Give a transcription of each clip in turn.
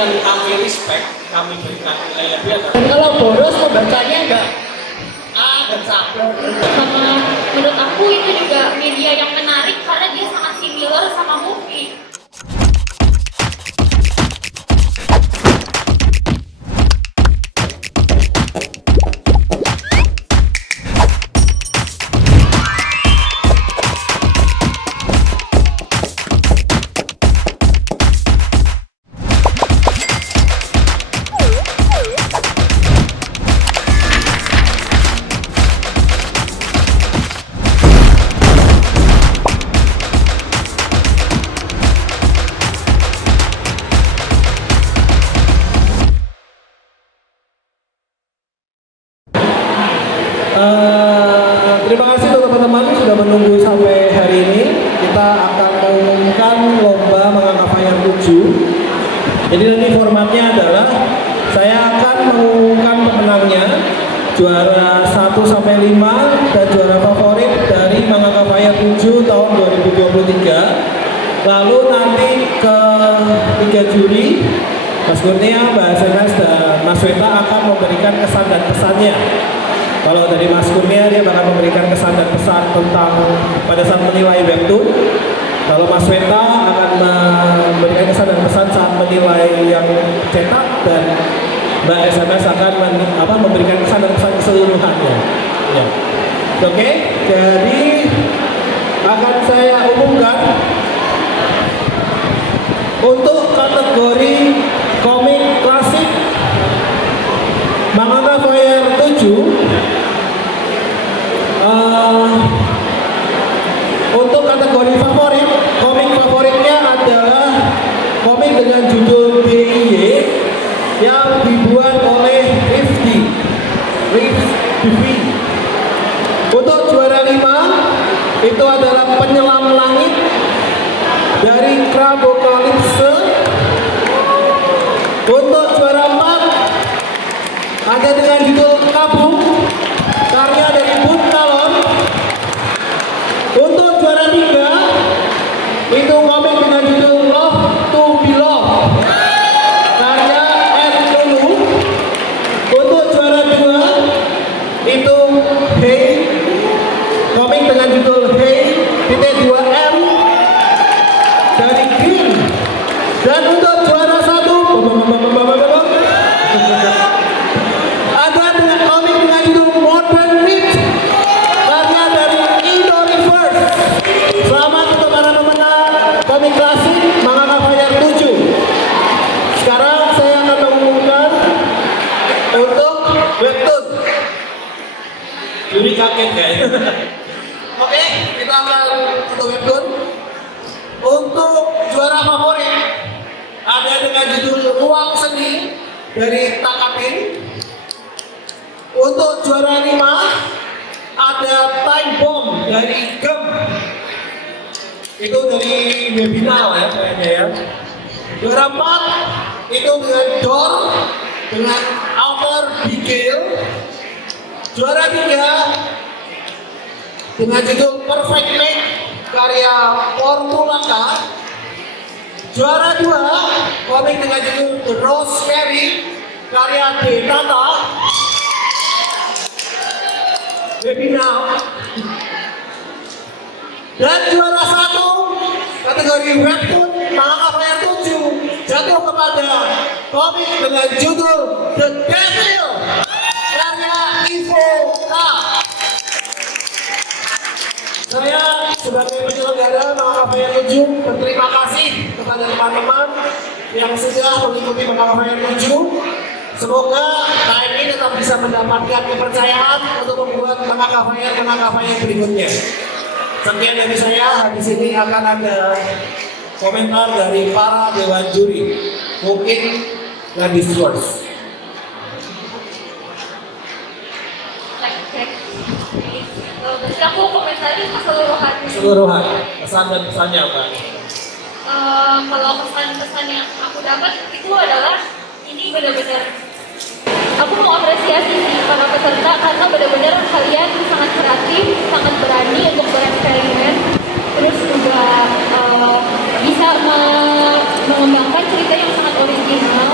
yang kami respect, kami berikan nilai lebih adalah. Dan kalau boros membacanya enggak dan sabar. Sama menurut aku itu juga media yang menarik karena dia sangat similar sama movie. Terima kasih untuk teman-teman sudah menunggu sampai hari ini. Kita akan mengumumkan lomba mengangkat layar 7. Jadi nanti formatnya adalah saya akan mengumumkan pemenangnya, juara 1 sampai 5 dan juara favorit dari mengangkat layar 7 tahun 2023. Lalu nanti ke 3 juri, Mas Kurnia, Mbak SMS, dan Mas Weta akan memberikan kesan dan pesannya. Kalau dari Mas Kurnia, dia bakal memberikan kesan dan pesan tentang pada saat menilai webtoon. Kalau Mas Weta akan memberikan kesan dan pesan saat menilai yang cetak, dan Mbak SMS akan memberikan kesan dan pesan keseluruhannya. Ya. Oke, jadi akan saya umumkan untuk kategori komik klasik Manga Fire 7. Untuk kategori favorit, komik favoritnya adalah komik dengan judul DIY yang dibuat oleh Rifty. Untuk juara 5 itu adalah Penyelam Langit dari Crabocalypse. Untuk juara 4 ada dengan judul Kabung, karya dari Bun Talon. Untuk juara 3 itu komik dengan judul Love to Be Loved, karya Ed Lulu. Untuk juara 2 itu Hey, komik dengan judul Hey -2M dari Green. Dan untuk juara 1 ada dengan komik dengan judul Modern Myth, karya dari Indo Reverse. Selamat untuk para pemenang komik klasik Manga Fire 7. Sekarang saya akan mengumumkan untuk webtoon. Juri kaget guys. Oke, kita akan untuk webtoon. Untuk juara favorit ada dengan judul Ruang Seni dari Takapin. Untuk juara 5 ada Time Bomb dari Gem. Itu dari webinar ya kayaknya ya. Juara 4 itu dengan Door dengan Outer Detail. Juara 3 dengan judul Perfect Make karya Portulaka. Juara 2 komik dengan judul The Rose Carry karya Detata. Webinar. Dan juara 1 kategori webtoon Manga Fire 7 jatuh kepada komik dengan judul The Devil karya Ivo K. Saya sebagai penyelenggara Manga Fire 7 berterima kasih kepada teman-teman yang sudah mengikuti Manga Fire 7. Semoga KMI tetap bisa mendapatkan kepercayaan untuk membuat Manga Fire berikutnya. Sekian dari saya. Di sini akan ada komentar dari para dewan juri. Mungkin ladies first. Berarti aku komentari keseluruhan. Keseluruhan. Pesan dan pesannya apa? Kalau pesan-pesan yang aku dapat itu adalah ini benar-benar aku mau apresiasi sih para peserta karena benar-benar kalian sangat kreatif, sangat berani untuk bereksperimen, terus juga bisa mengembangkan cerita yang sangat original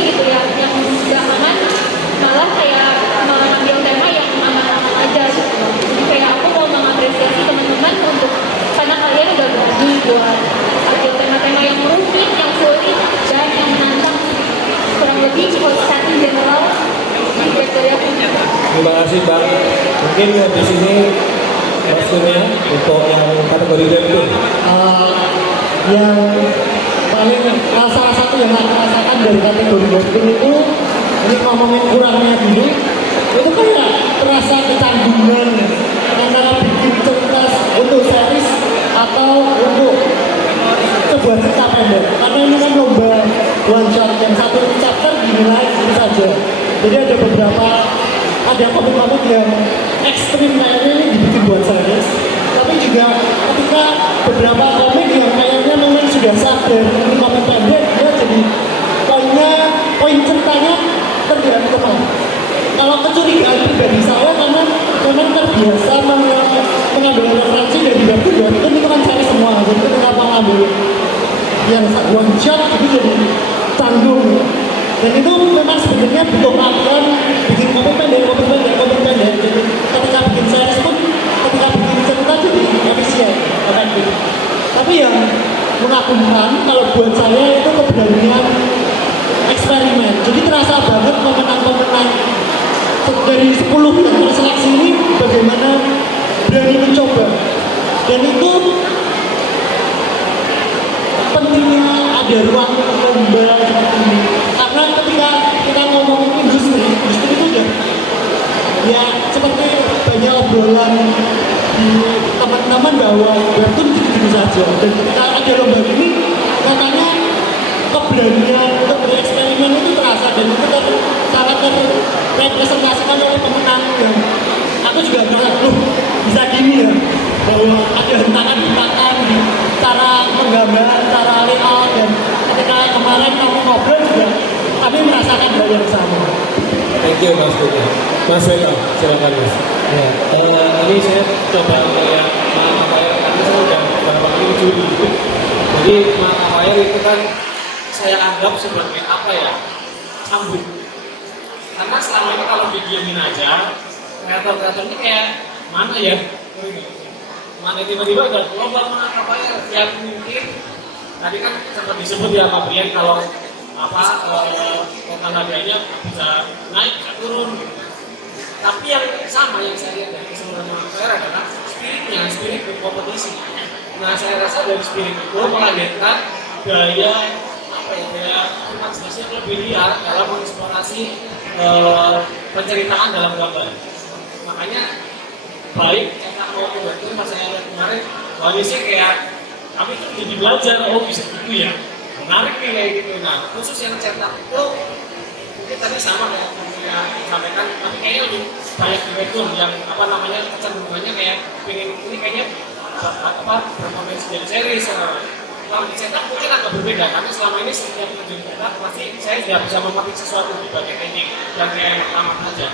gitu ya, yang belakangan malah kayak mengambil tema yang aman-aman aja gitu. Jadi kayak aku mau mengapresiasi teman-teman untuk karena kalian udah berani buat ambil tema-tema yang rumit, yang sulit, dan yang menantang. Kurang lebih konsultasi general feedback dari aku. Terima kasih Bang. Mungkin di sini maksudnya untuk yang kategori webtoon. Yang paling salah satu yang aku rasakan dari kategori webtoon itu, ini ngomongin kurangnya dulu, itu kayak terasa kecanggungan antara bikin cerita untuk series atau untuk sebuah cerita pendek. Karena ini kan lomba one shot, yang satu chapter dinilai itu saja. Jadi ada beberapa, ada komik-komik yang ekstrim kayaknya ini dibikin buat series, tapi juga ketika beberapa komik yang kayaknya memang sudah sadar ini komik pendek, dia jadi poin ceritanya terlihat lemah. Kalau kecurigaan pribadi saya, karena memang terbiasa mengambil referensi dari webtoon itu kan cari semua, jadi ketika mengambil yang one shot itu jadi tanggung. Dan itu memang sebenarnya butuh latihan, bikin komik pendek. Jadi ketika bikin series pun, ketika bikin cerita jadi efisien, efektif. Tapi yang mengagumkan kalau buat saya itu keberanian eksperimen. Jadi terasa banget pemenang-pemenang dari 10 yang terseleksi ini bagaimana berani mencoba. Dan itu pentingnya ada ruang lomba seperti ini. Karena ketika kita ngomongin industri itu udah ya seperti banyak obrolan di teman-teman bahwa webtoon gitu saja. Dan ketika ada lomba ini, katanya keberanian untuk bereksperimen itu terasa, dan itu sangat terrepresentasikan oleh pemenang yang aku juga merasa, bisa gini ya, bahwa ada hentakan-hentakan di cara menggambar, cara layout, dan ketika kemarin kamu ngobrol juga kami merasakan hal yang sama. Thank you Mas Budi. Mas Weta, silakan Mas. Ya, ini saya coba melihat Makapair, karena saya udah beberapa kali juri. Jadi Makapair itu kan saya anggap sebagai apa ya, cambuk. Karena selama ini kalau didiamin aja, kreator-kreator ini kayak mana ya? Mana tiba-tiba udah global Makapair yang mungkin tadi kan sempat disebut ya Pak Brian kalau apa total harganya bisa naik bisa turun gitu. Tapi yang sama yang saya lihat dari keseluruhan Makapair adalah spirit berkompetisi. Nah saya rasa dari spirit itu melahirkan gaya apa ya, gaya imajinasi yang lebih liar dalam mengeksplorasi penceritaan dalam gambar. Makanya baik cetak maupun webtoon pas saya lihat kemarin, wah sih kayak kami tuh jadi belajar, oh bisa gitu ya, menarik nih kayak gitu. Nah khusus yang cetak itu mungkin tadi sama kayak yang disampaikan, tapi kayaknya lebih banyak di webtoon yang apa namanya kecenderungannya kayak pengen ini kayaknya apa berpotensi jadi series. Kalau dicetak mungkin agak berbeda karena selama ini setiap menjadi cetak pasti saya tidak bisa memetik sesuatu di bagian teknik dan kayak yang pertama saja.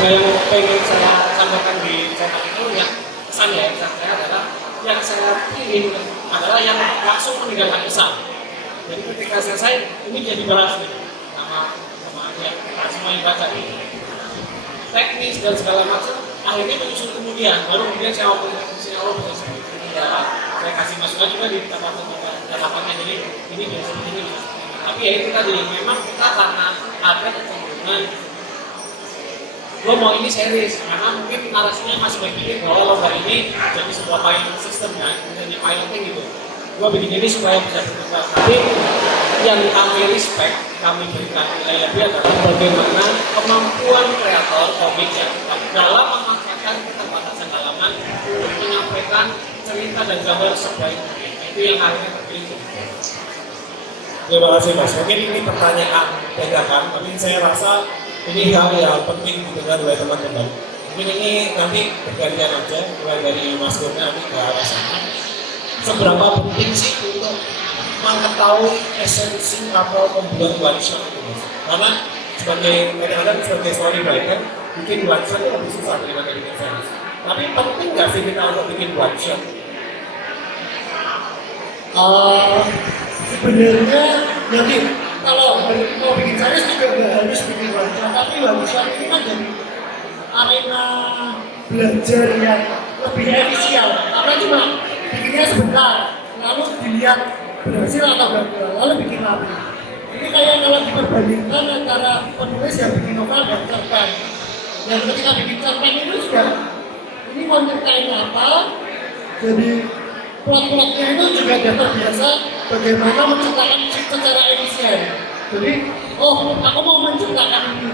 Nah, yang pengen saya sampaikan di cetak itu ya kesan ya, kesan saya adalah yang saya ingin adalah yang langsung meninggalkan kesan. Jadi ketika selesai ini jadi bahas nih sama ya, semua yang baca ini teknis dan segala macam akhirnya menyusul kemudian baru kemudian saya operasi Allah bisa ya saya kasih masukan juga di tahapannya, jadi ini bisa seperti ini. Tapi ya itu tadi memang kita karena ada kecenderungan lo mau ini series karena mungkin narasinya masih berpikir bahwa lomba ini jadi sebuah pilot system kan, menjadi piloting gitu. Gua bikin ini supaya bisa berkembang. Tapi yang kami respect, kami berikan nilai lebih adalah bagaimana kemampuan kreator komik ya dalam memanfaatkan keterbatasan halaman untuk menyampaikan cerita dan gambar sebaik mungkin. Itu yang akhirnya terpilih. Terima kasih Mas. Mungkin ini pertanyaan pedagang, tapi saya rasa ini hal yang penting didengar oleh teman-teman. Mungkin ini nanti bergantian aja, mulai dari Mas Kurnia nanti ke arah sana. Seberapa penting sih untuk mengetahui esensi atau membuat one shot itu, Mas? Karena sebagai kadang-kadang sebagai storywriter, bikin one shot itu lebih susah daripada bikin series. Tapi penting nggak sih kita untuk bikin one shot? Sebenarnya nanti kalau mau bikin series juga nggak harus bikin wajah, tapi wajah ini kan jadi arena belajar yang lebih efisien, karena cuma bikinnya sebentar, lalu dilihat berhasil atau gagal, lalu bikin lagi. Ini kayak kalau diperbandingkan antara penulis yang bikin novel dan cerpen. Dan ketika bikin cerpen itu juga, ini mau ceritain apa, jadi plot-plotnya itu juga sudah terbiasa bagaimana menciptakan secara efisien. Jadi, oh aku mau menciptakan ini,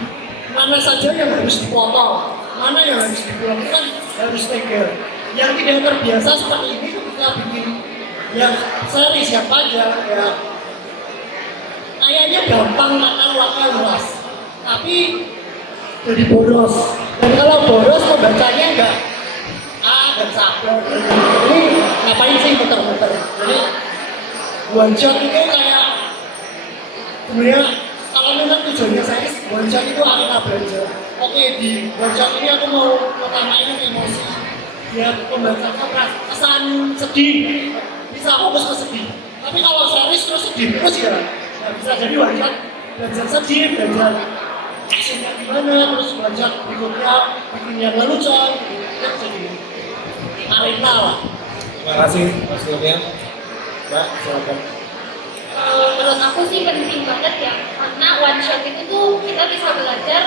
mana saja yang harus dipotong, mana yang harus dibuang, kan harus tegel. Yang tidak terbiasa seperti ini ketika bikin yang series yang panjang, ya kayaknya gampang makan waktu luas, tapi jadi boros. Dan kalau boros membacanya enggak sabar. Ini ngapain sih muter-muter? Jadi one shot itu kayak sebenarnya kalau memang tujuannya saya one shot itu arena belajar. Oke, di one shot ini aku mau utamain emosi. Ya pembaca kesan sedih, bisa fokus ke sedih. Tapi kalau series terus sedih terus ya nggak bisa. Jadi one shot belajar sedih, belajar actionnya gimana, terus belajar berikutnya bikin yang lelucon, ya jadi arena lah. Terima kasih Mas Kurnia. Mbak, silakan. Menurut aku sih penting banget ya, karena one shot itu tuh kita bisa belajar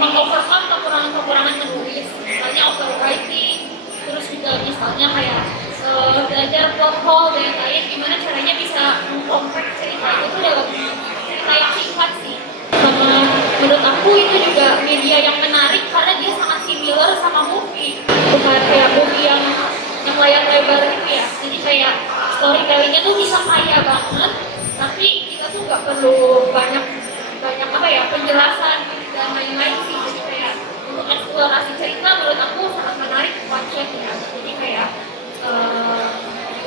mengovercome kekurangan-kekurangan menulis, misalnya overwriting, terus juga misalnya kayak belajar plot hole dan lain, gimana caranya bisa mengkomprek cerita itu tuh dalam cerita yang singkat sih. Sama menurut aku itu juga media yang menarik karena dia sangat similar sama movie, bukan kayak movie yang layar lebar gitu ya. Jadi kayak storytellingnya tuh bisa kaya banget, tapi kita tuh nggak perlu banyak apa ya penjelasan dan lain-lain sih. Jadi kayak untuk eksplorasi cerita menurut aku sangat menarik one shot ya. Jadi kayak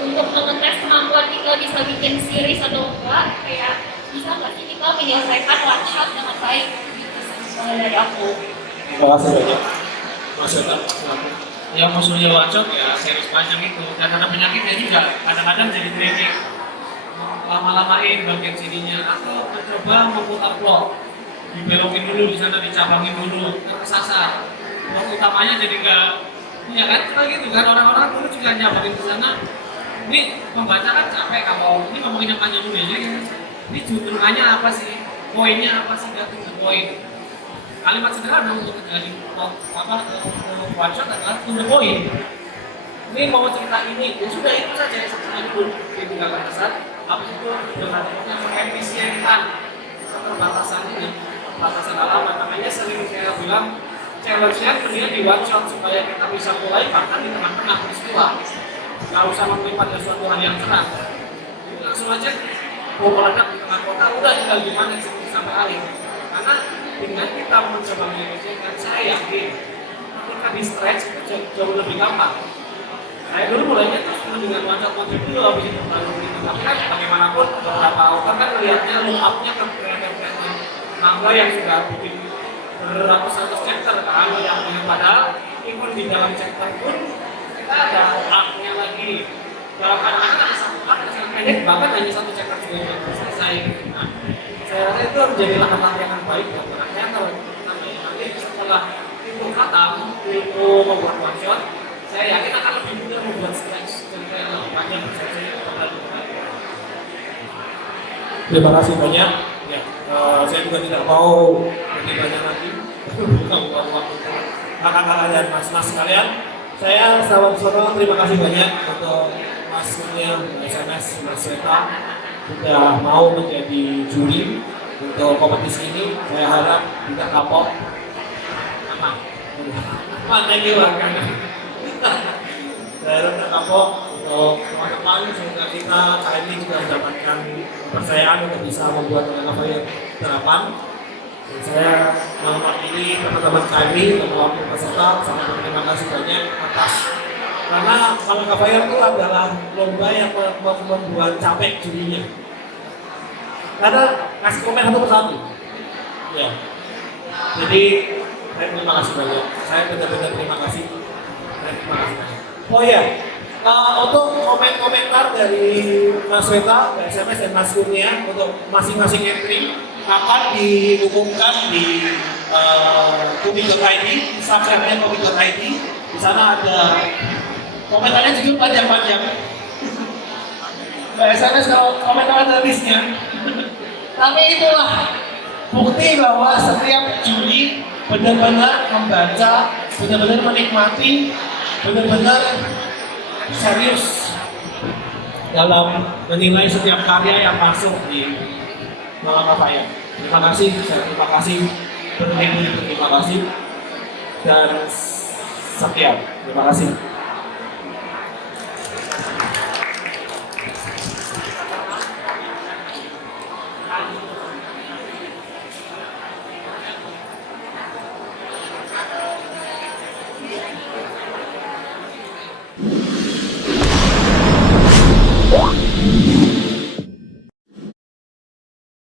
untuk mengetes kemampuan kita bisa bikin series atau enggak, kayak bisa nggak sih kita menyelesaikan one shot dengan baik gitu. Dari aku. Terima kasih banyak. Mas Yota, yang musuhnya wacok ya series panjang itu, dan ada penyakitnya juga kadang-kadang jadi training lama-lamain bagian sininya atau mencoba memutar plot, dibelokin dulu di sana, dicabangin dulu, kesasar plot utamanya jadi enggak, iya kan, kayak gitu kan, orang-orang dulu juga nyabarin di sana. Ini membaca kan capek kalau ini ngomongin yang panjang dulu ya, ini juntrungannya apa sih, poinnya apa sih, nggak tuh poin. Kalimat sederhana untuk menjadi one shot adalah to the point. Ini mau cerita ini, ya sudah itu saja yang sebenarnya dulu ditinggalkan besar. Habis itu dengan efisientan keterbatasan ini, batasan halaman. Makanya sering saya bilang challenge-nya kemudian di one shot supaya kita bisa mulai bahkan di tengah-tengah peristiwa. Nggak usah menunggu pada suatu hal yang cerah. Langsung aja mau meledak di tengah kota, udah tinggal gimana eksekusi sampai akhir. Karena dengan kita mencoba menyelesaikan, saya yakin ketika di stretch itu jauh lebih gampang. Saya dulu mulainya terus dengan konsep dulu, habis itu baru gitu. Tapi kan bagaimanapun beberapa author kan melihatnya look up-nya ke kreatif-kreatif manga yang sudah bikin beratus-ratus chapter kan, yang padahal even di dalam chapter pun kita ada arc-nya lagi. Dalam kadang-kadang ada satu arc yang pendek, bahkan hanya satu chapter juga yang selesai. Nah, saya rasa itu menjadi lahan-lahan yang baik buat anak-anak. Nanti setelah itu khatam, itu membuat one shot, saya yakin akan lebih mudah membuat stretch cerita yang lebih panjang. Terima kasih banyak. Ya, saya juga tidak mau lebih banyak lagi. Bukan waktu kakak-kakak dan mas-mas sekalian. Saya salam sono, terima kasih banyak untuk Mas Kurnia, SMS, Mas Yota sudah mau menjadi juri untuk kompetisi ini. Saya harap tidak kapok. Thank you banget. Saya harap tidak kapok untuk teman-teman. Semoga kita kali ini juga mendapatkan kepercayaan untuk bisa membuat novel terapan. Dan saya mewakili teman-teman kami dan mewakili peserta sangat berterima kasih banyak atas, karena Manga Fire itu adalah lomba yang membuat capek jurinya. Karena ngasih komen satu persatu. Ya. Jadi saya terima kasih banyak. Saya benar-benar terima kasih. Saya terima kasih banyak. Oh ya, Untuk komentar dari Mas Weta, SMS dan Mas Kurnia untuk masing-masing entry akan diumumkan di kopi.id, Instagramnya kopi.id. Di sana ada komentarnya jujur panjang-panjang. SMS kalau komentar ada listnya. Tapi itulah bukti bahwa setiap juri benar-benar membaca, benar-benar menikmati, benar-benar serius dalam menilai setiap karya yang masuk di Malang Kafayang. Terima kasih, terima kasih, terima kasih, dan sekian. Terima kasih.